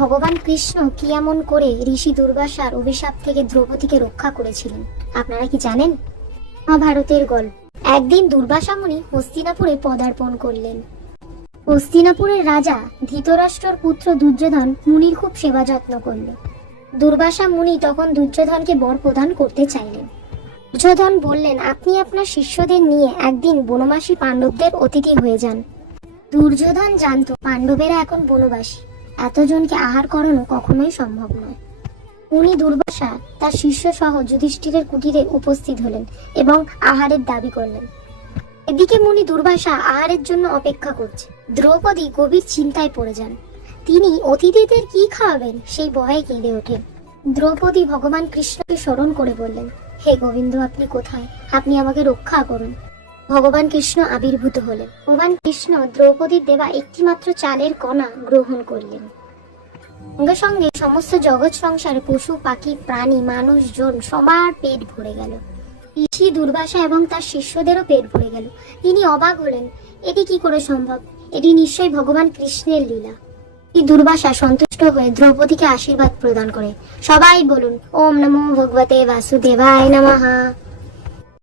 ভগবান কৃষ্ণ কি এমন করে ঋষি দুর্বাসার অভিশাপ থেকে দ্রৌপদীকে রক্ষা করেছিলেন আপনারা কি জানেন? মহাভারতের গল্প। একদিন দুর্বাসা মুনি হস্তিনাপুরে পদার্পণ করলেন। হস্তিনাপুরের রাজা ধৃতরাষ্ট্রর পুত্র দুর্যোধন মুনির খুব সেবা যত্ন করল। দুর্বাসা মুনি তখন দুর্যোধনকে বর প্রদান করতে চাইলেন। দুর্যোধন বললেন, আপনি আপনার শিষ্যদের নিয়ে একদিন বনবাসী পাণ্ডবদের অতিথি হয়ে যান। দুর্যোধন জানত পাণ্ডবেরা এখন বনবাসী, এতজনকে আহার করানো কখনোই সম্ভব নয়। মুনি দুর্বাসা তার শিষ্য সহ যুধিষ্ঠিরের কুটিরে উপস্থিত হলেন এবং আহারের দাবি করলেন। এদিকে মুনি দুর্বাসা আহারের জন্য অপেক্ষা করছে। দ্রৌপদী গভীর চিন্তায় পড়ে যান। তিনি অতিথিদের কি খাওয়াবেন সেই ভয়ে কেঁদে ওঠেন। দ্রৌপদী ভগবান কৃষ্ণকে স্মরণ করে বললেন, হে গোবিন্দ, আপনি কোথায়? আপনি আমাকে রক্ষা করুন। ভগবান কৃষ্ণ আবির্ভূত হলেন। ভগবান কৃষ্ণ দ্রৌপদীর দেওয়া একটিমাত্র চালের কণা গ্রহণ করলেন। সঙ্গে সঙ্গে সমস্ত জগৎ সংসারে পশু পাখি প্রাণী মানুষজন সবার পেট ভরে গেল। ঋষি দুর্বাসা এবং তার শিষ্যদেরও পেট ভরে গেল। তিনি অবাক হলেন, এটি কি করে সম্ভব? এটি নিশ্চয়ই ভগবান কৃষ্ণের লীলা। এই দুর্বাসা সন্তুষ্ট হয়ে দ্রৌপদীকে আশীর্বাদ প্রদান করে। সবাই বলুন, ওম নমো ভগবতে বাসুদেবায় নমঃ।